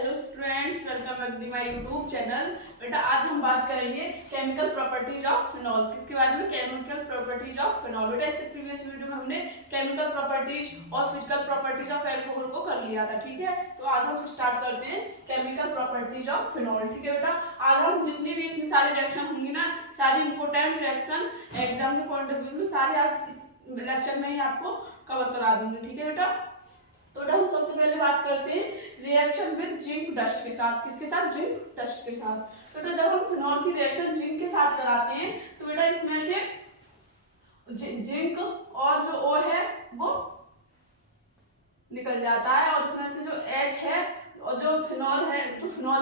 Hello students, welcome back to my YouTube channel. बेटा आज हम बात करेंगे केमिकल प्रॉपर्टीज ऑफ फिनॉल। किसके बारे में? Chemical properties of phenol. बेटा इससे प्रीवियस वीडियो में हमने केमिकल प्रॉपर्टीज और फिजिकल प्रॉपर्टीज ऑफ एल्कोहल को कर लिया था, ठीक है। तो आज हम स्टार्ट करते हैं केमिकल प्रॉपर्टीज ऑफ फिनॉल, ठीक है बेटा। आज हम जितनी भी इसमें सारी रिएक्शन होंगी ना, सारी इंपॉर्टेंट रिएक्शन एग्जाम के पॉइंट ऑफ व्यू में सारी आज इस लेक्चर में ही आपको कवर करा दूंगी, ठीक है बेटा। तो हम सबसे पहले बात करते हैं रिएक्शन विद जिंक डस्ट के साथ। किसके साथ? जिंक डस्ट के साथ। तो बेटा जब हम फिनॉल की रिएक्शन जिंक के साथ कराते हैं तो बेटा इसमें से जिंक और जो O है वो निकल जाता है और इसमें से जो H है और जो फिनॉल है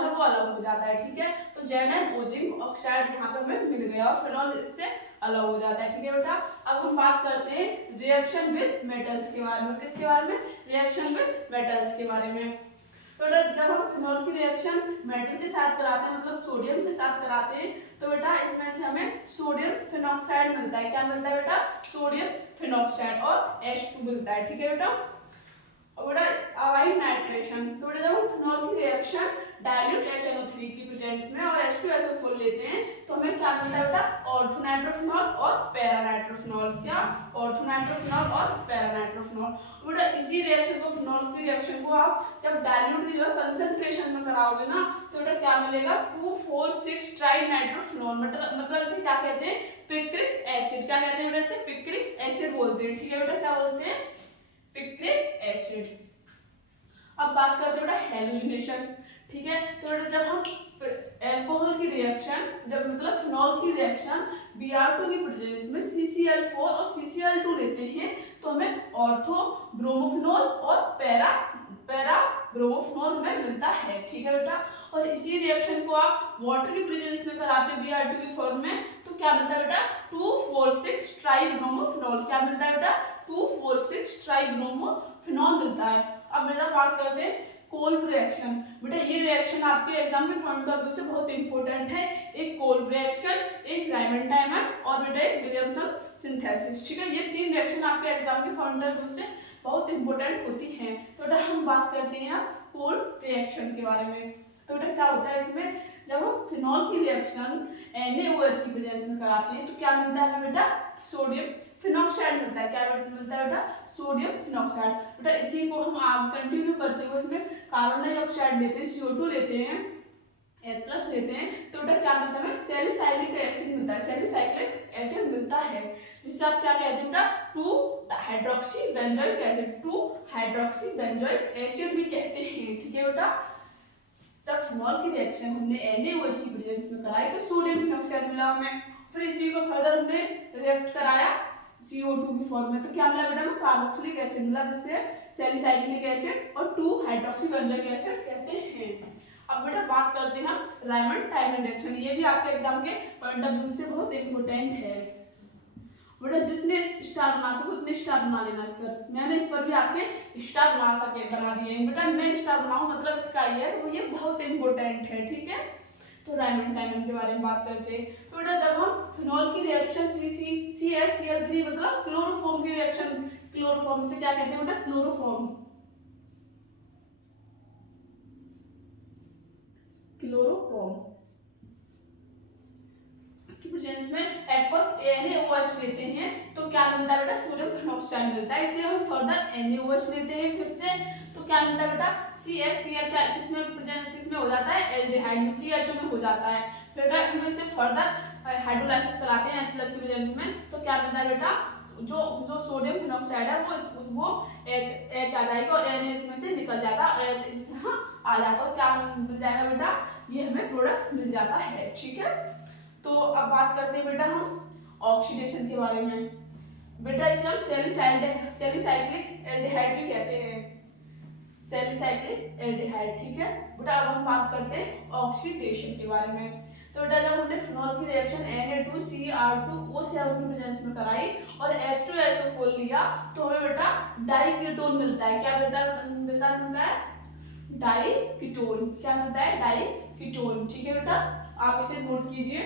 वो अलग हो जाता है, ठीक है। तो Zn जिंक ऑक्साइड यहाँ पे हमें मिल गया और फिनॉल इससे अलग हो जाता है, ठीक है बेटा। अब हम बात करते हैं रिएक्शन विद मेटल्स के बारे में। किसके बारे में? रिएक्शन विद मेटल्स के बारे में। तो बेटा जब हम फिनॉल की रिएक्शन मेटल के साथ कराते हैं, मतलब सोडियम के साथ कराते हैं, तो बेटा इसमें से हमें सोडियम फिनॉक्साइड मिलता है। क्या मिलता है बेटा? सोडियम फिनॉक्साइड और H2 मिलता है, ठीक है बेटा। और बेटा अवाइड नाइट्रेशन। तो बेटा जब हम फिनॉल की रिएक्शन डाइल्यूट HNO3 की प्रेजेंस में और H2SO4 लेते हैं तो हमें क्या मिलता है बेटा? ऑर्थोनाइट्रोफिनॉल और पैरानाइट्रोफिनॉल। क्या? ऑर्थोनाइट्रोफिनॉल और पैरानाइट्रोफिनॉल। बेटा इसी रिएक्शन को, फिनॉल की रिएक्शन को आप जब डाइल्यूट की जो कंसंट्रेशन में कराओगे ना तो बेटा क्या मिलेगा? 2,4,6 ट्राइनाइट्रोफिनॉल। मतलब इसे क्या कहते हैं? Picric acid. क्या कहते हैं बेटा? इसे पिक्रिक एसिड बोलते हैं, ठीक है बेटा। क्या बोलते हैं? Picric acid. अब बात करते हैं बेटा हैलोजिनेशन, ठीक है। तो बेटा जब हम एल्कोहल की रिएक्शन, जब मतलब फिनॉल की रिएक्शन Br2 की प्रेजेंस में CCl4 और CCl2 लेते हैं तो हमें ऑर्थो ब्रोमोफिनॉल और पैरा ब्रोमोफिनॉल हमें मिलता है, ठीक है बेटा। और इसी रिएक्शन को आप वाटर की प्रेजेंस में कराते हैं Br2 की फॉर्म में तो क्या मिलता है बेटा? 2,4,6 ट्राइब्रोमोफिनॉल। क्या मिलता है बेटा? 2,4,6 ट्राइब्रोमोफिनॉल मिलता है। अब बेटा बात करते हैं कोल्ब रिएक्शन। बेटा ये रिएक्शन आपके एग्जाम के पॉइंट ऑफ व्यू से बहुत इंपॉर्टेंट है। एक कोल्ब रिएक्शन, एक रायमंड डायमंड और बेटा एक विलियमसन सिंथेसिस, ठीक है। ये तीन रिएक्शन आपके एग्जाम के पॉइंट ऑफ व्यू से बहुत इंपॉर्टेंट होती हैं। तो बेटा हम बात करते हैं कोल्ब रिएक्शन के बारे में। तो बेटा क्या होता है इसमें? जब हम फिनॉल की रिएक्शन NaOH की प्रेजेंस में कराते हैं तो क्या मिलता है हमें बेटा? सोडियम फिनॉक्साइड मिलता है। क्या मिलता है बेटा? Sodium phenoxide. बेटा इसी को हम आगे कंटिन्यू करते हुए इसमें कार्बन डाइऑक्साइड लेते हैं, CO2 लेते हैं, H+ लेते हैं तो बेटा क्या मिलता है हमें? सैलिसाइलिक एसिड मिलता है। सैलिसाइलिक एसिड मिलता है जिससे आप क्या कहते हैं बेटा? 2 hydroxy benzoic acid, 2 hydroxy benzoic acid भी कहते हैं, ठीक है बेटा। जब फिनॉल की रिएक्शन हमने NaOH की प्रेजेंस में कराई तो सोडियम फिनॉक्साइड मिला हमें। फिर इसी को फर्दर हमने रिएक्ट कराया CO2 की फॉर्म में तो क्या मिला बेटा? हमें कार्बोक्सिलिक एसिड मिला जिससे सैलिसाइक्लिक एसिड और 2 हाइड्रोक्सी बेंजोइक एसिड कहते हैं। अब बेटा बात करते हैं हम रायमंड डायमंड रिएक्शन। ये भी आपके एग्जाम के पॉइंट ऑफ व्यू से बहुत इंपॉर्टेंट है। बेटा जितने स्टार बना सको उतने स्टार बना लेना इस पर। मैंने इस पर भी आपके स्टार बना दिए हैं बेटा। मैं स्टार बनाऊं मतलब इसका ये बहुत इंपॉर्टेंट है, ठीक है। तो रायमंड डायमंड के बारे में बात करते हैं। तो बेटा जब हम फिनॉल की रिएक्शन CCl3 मतलब क्लोरोफॉर्म की रिएक्शन, क्लोरोफॉर्म से क्या कहते हैं बेटा? क्लोरोफॉर्म की प्रेजेंस में एक्वस NaOH लेते हैं तो क्या मिलता है बेटा? सोडियम फिनॉक्साइड मिलता है। इसे हम फर्दर NaOH लेते हैं फिर से तो क्या मिलता है बेटा? CHCl क्या किसमें हो जाता है? एल्डिहाइड में, CHO में हो जाता है। फिर हम इसे फर्दर हाइड्रोलाइसिस कराते हैं H+ की प्रेजेंस में तो क्या मिलता है बेटा? जो सोडियम फिनॉक्साइड है वो H आ जाएगा और Na इसमें से निकल जाता है, H यहाँ आ जाता है। क्या मिल जाएगा बेटा? ये हमें प्रोडक्ट मिल जाता है, ठीक है। तो अब बात करते हैं बेटा हम ऑक्सीडेशन के बारे में। बेटा इसे हम सैलिसाइक्लिक एल्डिहाइड भी कहते हैं, सैलिसाइक्लिक एल्डिहाइड, ठीक है बेटा। अब हम बात करते हैं ऑक्सीडेशन के बारे में। तो बेटा जब हमने फिनॉल की रिएक्शन Na2Cr2O7 की प्रेजेंस में कराई और H2SO4 लिया तो हमें बेटा डाइकीटोन मिलता है। क्या मिलता है? डाइकीटोन। क्या मिलता है? डाइकीटोन, ठीक है बेटा। आप इसे नोट कीजिए।